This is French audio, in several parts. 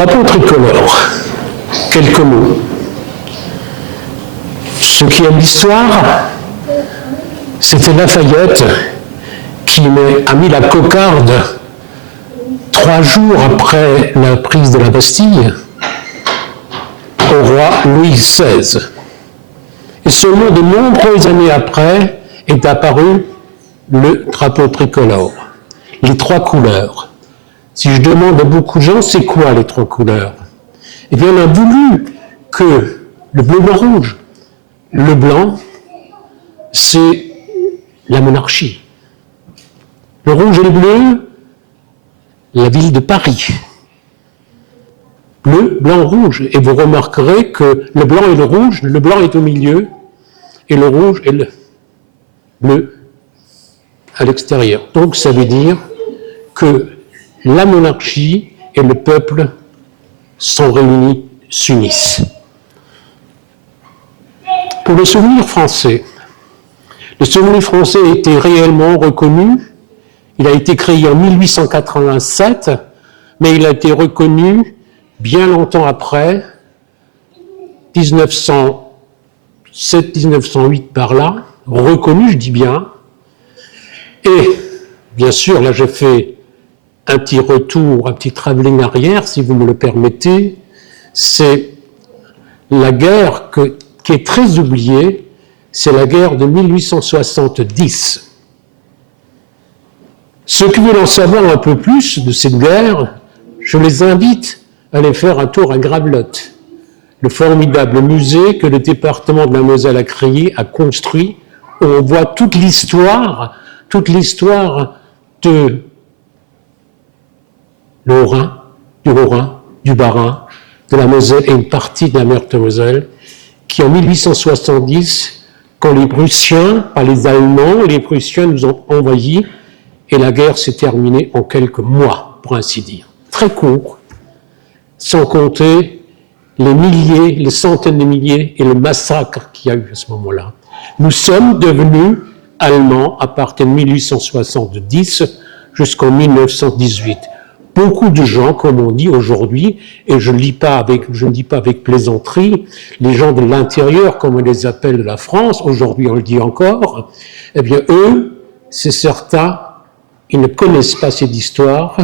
drapeau tricolore, quelques mots. Ceux qui aiment l'histoire, c'était Lafayette qui a mis la cocarde 3 jours après la prise de la Bastille au roi Louis XVI. Et seulement de nombreuses années après est apparu le drapeau tricolore, les 3 couleurs. Si je demande à beaucoup de gens, c'est quoi les 3 couleurs? Eh bien, on a voulu que le bleu, blanc, rouge, le blanc, c'est la monarchie. Le rouge et le bleu, la ville de Paris. Bleu, blanc, rouge. Et vous remarquerez que le blanc et le rouge, le blanc est au milieu, et le rouge et le bleu à l'extérieur. Donc ça veut dire que la monarchie et le peuple sont réunis, s'unissent. Pour le souvenir français, le souvenir français a été réellement reconnu. Il a été créé en 1887, mais il a été reconnu bien longtemps après, 1907-1908 par là, reconnu, je dis bien. Et bien sûr, là j'ai fait un petit retour, un petit travelling arrière, si vous me le permettez. C'est la guerre qui est très oubliée, c'est la guerre de 1870. Ceux qui veulent en savoir un peu plus de cette guerre, je les invite à aller faire un tour à Gravelotte, le formidable musée que le département de la Moselle a créé, a construit, où on voit toute l'histoire de l'Haut-Rhin, du Haut-Rhin, du Bas-Rhin, de la Moselle et une partie de la Meurthe-Moselle, qui en 1870, quand les Prussiens, pas les Allemands, les Prussiens nous ont envahis, et la guerre s'est terminée en quelques mois, pour ainsi dire. Très court, sans compter les milliers, les centaines de milliers et le massacre qu'il y a eu à ce moment-là. Nous sommes devenus allemands à partir de 1870 jusqu'en 1918. Beaucoup de gens, comme on dit aujourd'hui, et je ne dis pas avec plaisanterie, les gens de l'intérieur, comme on les appelle de la France, aujourd'hui on le dit encore, eh bien eux, c'est certain, ils ne connaissent pas cette histoire,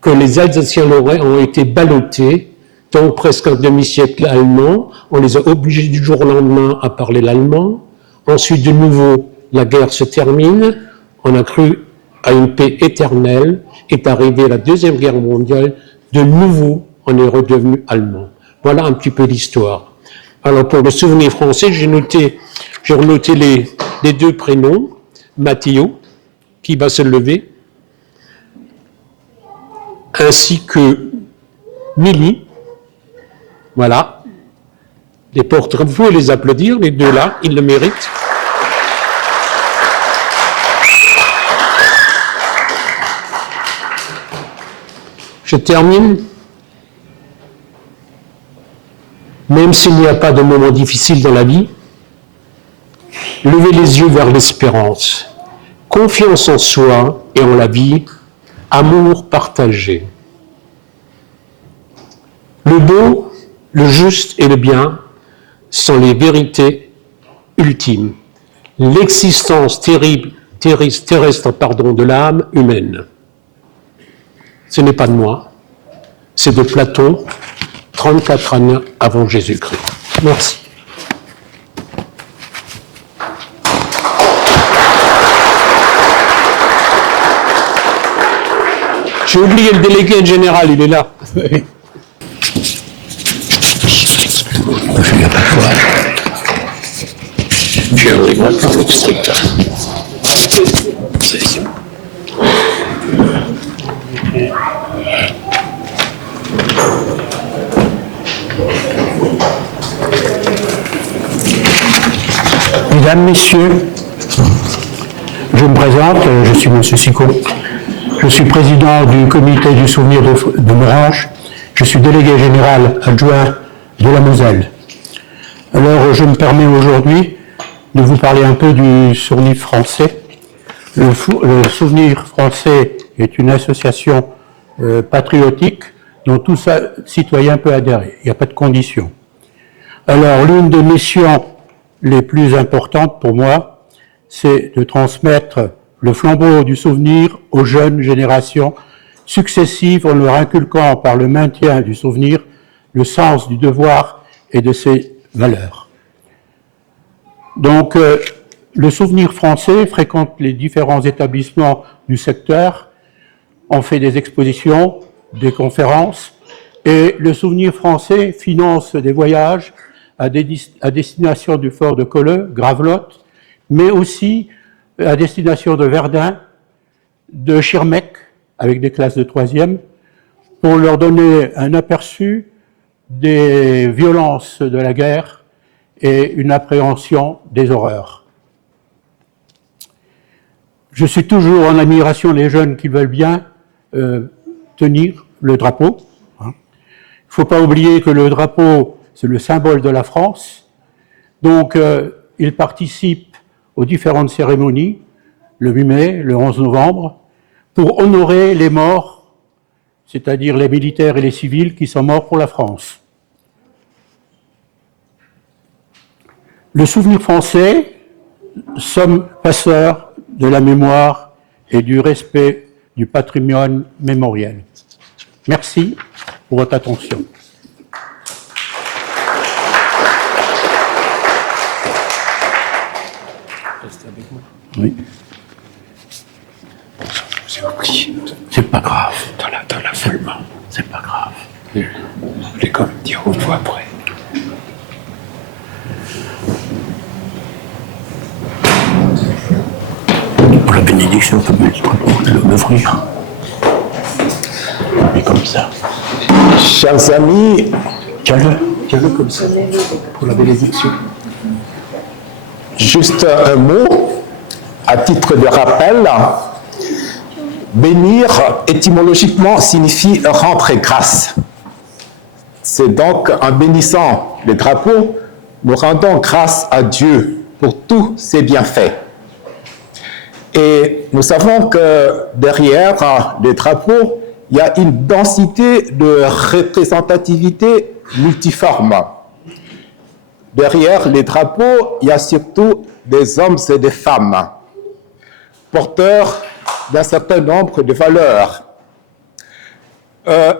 que les Alsaciens-Lorrains ont été ballottés, donc presque un demi-siècle allemand, on les a obligés du jour au lendemain à parler l'allemand, ensuite de nouveau la guerre se termine, on a cru à une paix éternelle, est arrivée la Deuxième Guerre mondiale, de nouveau on est redevenu allemand. Voilà un petit peu l'histoire. Alors pour le souvenir français, j'ai renoté les 2 prénoms, Mathéo, qui va se lever, ainsi que Milly. Voilà. Les portraits, vous pouvez les applaudir, les 2 là, ils le méritent. Je termine. Même s'il n'y a pas de moments difficiles dans la vie, levez les yeux vers l'espérance. Confiance en soi et en la vie, amour partagé. Le beau, le juste et le bien sont les vérités ultimes. L'existence terrestre de l'âme humaine. Ce n'est pas de moi, c'est de Platon, 34 années avant Jésus-Christ. Merci. J'ai oublié le délégué général, il est là. Il n'y a pas de quoi. J'ai un regret par le district. Mesdames, Messieurs, je me présente, je suis M. Sicot. Je suis président du comité du souvenir de Morhange. Je suis délégué général adjoint de la Moselle. Alors, je me permets aujourd'hui de vous parler un peu du souvenir français. Le souvenir français est une association patriotique dont tout citoyen peut adhérer. Il n'y a pas de condition. Alors, l'une des missions les plus importantes pour moi, c'est de transmettre le flambeau du souvenir aux jeunes générations successives en leur inculquant par le maintien du souvenir le sens du devoir et de ses valeurs. Donc, le Souvenir français fréquente les différents établissements du secteur, on fait des expositions, des conférences, et le Souvenir français finance des voyages à destination du fort de Colleux, Gravelotte, mais aussi à destination de Verdun, de Schirmeck, avec des classes de 3e, pour leur donner un aperçu des violences de la guerre et une appréhension des horreurs. Je suis toujours en admiration des jeunes qui veulent bien tenir le drapeau. Il ne faut pas oublier que le drapeau, c'est le symbole de la France. Donc, ils participent aux différentes cérémonies, le 8 mai, le 11 novembre, pour honorer les morts, c'est-à-dire les militaires et les civils qui sont morts pour la France. Le Souvenir français, sommes passeurs de la mémoire et du respect du patrimoine mémoriel. Merci pour votre attention. Oui. C'est pas grave. Dans l'affolement. C'est pas grave. Je voulais quand même dire aux voix après. Pour la bénédiction, on peut l'ouvrir. Et comme ça. Chers amis, Tiens-le comme ça, pour la bénédiction. juste un mot à titre de rappel. Bénir, étymologiquement, signifie rendre grâce. C'est donc en bénissant le drapeau, nous rendons grâce à Dieu pour tous ses bienfaits. Et nous savons que derrière les drapeaux, il y a une densité de représentativité multiforme. Derrière les drapeaux, il y a surtout des hommes et des femmes, porteurs d'un certain nombre de valeurs.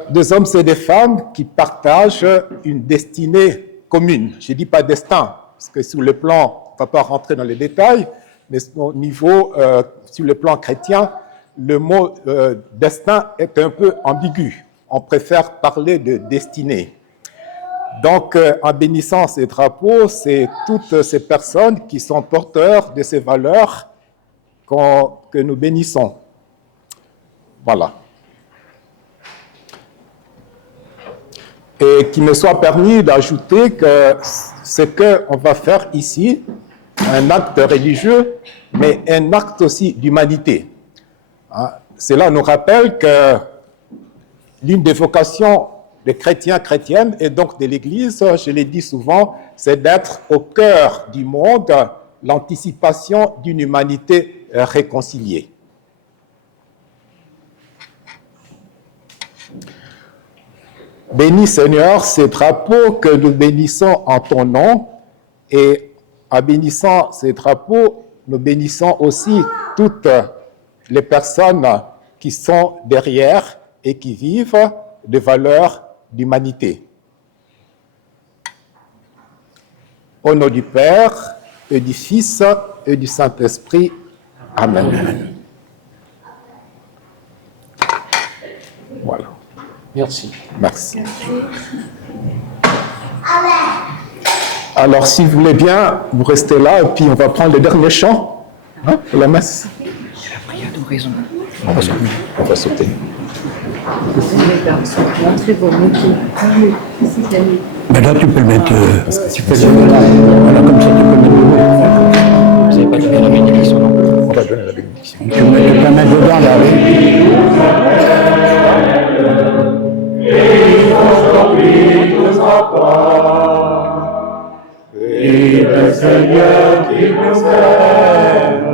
Des hommes et des femmes qui partagent une destinée commune. Je ne dis pas destin, parce que sur le plan, on ne va pas rentrer dans les détails, mais au niveau, sur le plan chrétien, le mot destin est un peu ambigu. On préfère parler de destinée. Donc, en bénissant ces drapeaux, c'est toutes ces personnes qui sont porteurs de ces valeurs que nous bénissons. Voilà. Et qu'il me soit permis d'ajouter que ce qu'on va faire ici, un acte religieux, mais un acte aussi d'humanité. Cela nous rappelle que l'une des vocations des chrétiens, chrétiennes, et donc de l'Église, je l'ai dit souvent, c'est d'être au cœur du monde, l'anticipation d'une humanité réconciliée. Bénis Seigneur ces drapeaux que nous bénissons en ton nom, et en bénissant ces drapeaux, nous bénissons aussi toutes les personnes qui sont derrière et qui vivent des valeurs d'humanité. Au nom du Père et du Fils et du Saint-Esprit. Amen. Voilà. Merci. Merci. Alors, si vous voulez bien, vous restez là et puis on va prendre le dernier chant pour la messe. C'est la prière d'oraison. On va sauter. Très beau, Mais là, tu peux le mettre. Tu peux le mettre. Voilà, comme ça, tu peux le mettre. Vous n'avez pas donné la bénédiction non plus. On va donner la bénédiction. Tu peux la mettre dedans, là, Et le Seigneur qui nous aime,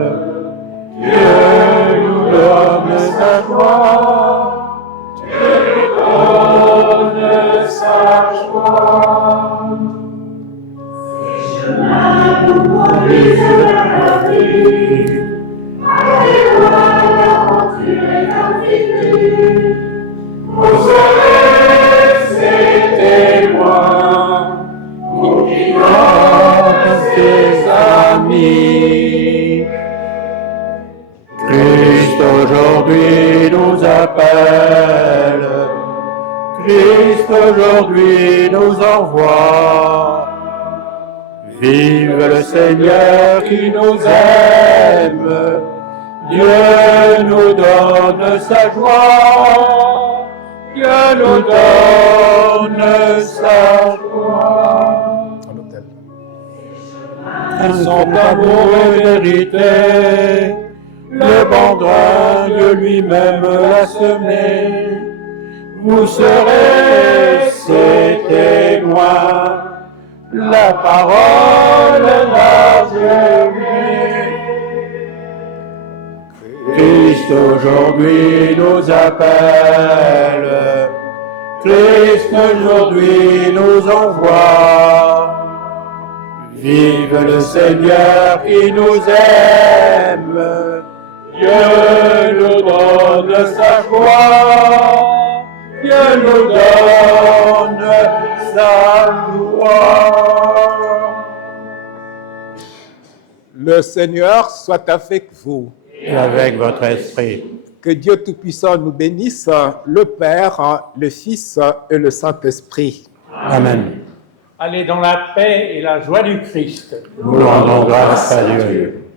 Dieu nous donne sa gloire, Dieu nous donne Christ aujourd'hui nous envoie. Vive le Seigneur qui nous aime. Dieu nous donne sa joie. Dieu nous donne sa joie. À l'autel. Son amour et vérité, le bon grain de lui-même l'a semé. Vous serez ses témoins, la parole l'a servi. Christ aujourd'hui nous appelle, Christ aujourd'hui nous envoie. Vive le Seigneur qui nous aime, Dieu nous donne sa joie, Dieu nous donne sa joie. Le Seigneur soit avec vous. Et avec votre esprit. Que Dieu Tout-Puissant nous bénisse, le Père, le Fils et le Saint-Esprit. Amen. Allez dans la paix et la joie du Christ. Nous rendons grâce à Dieu.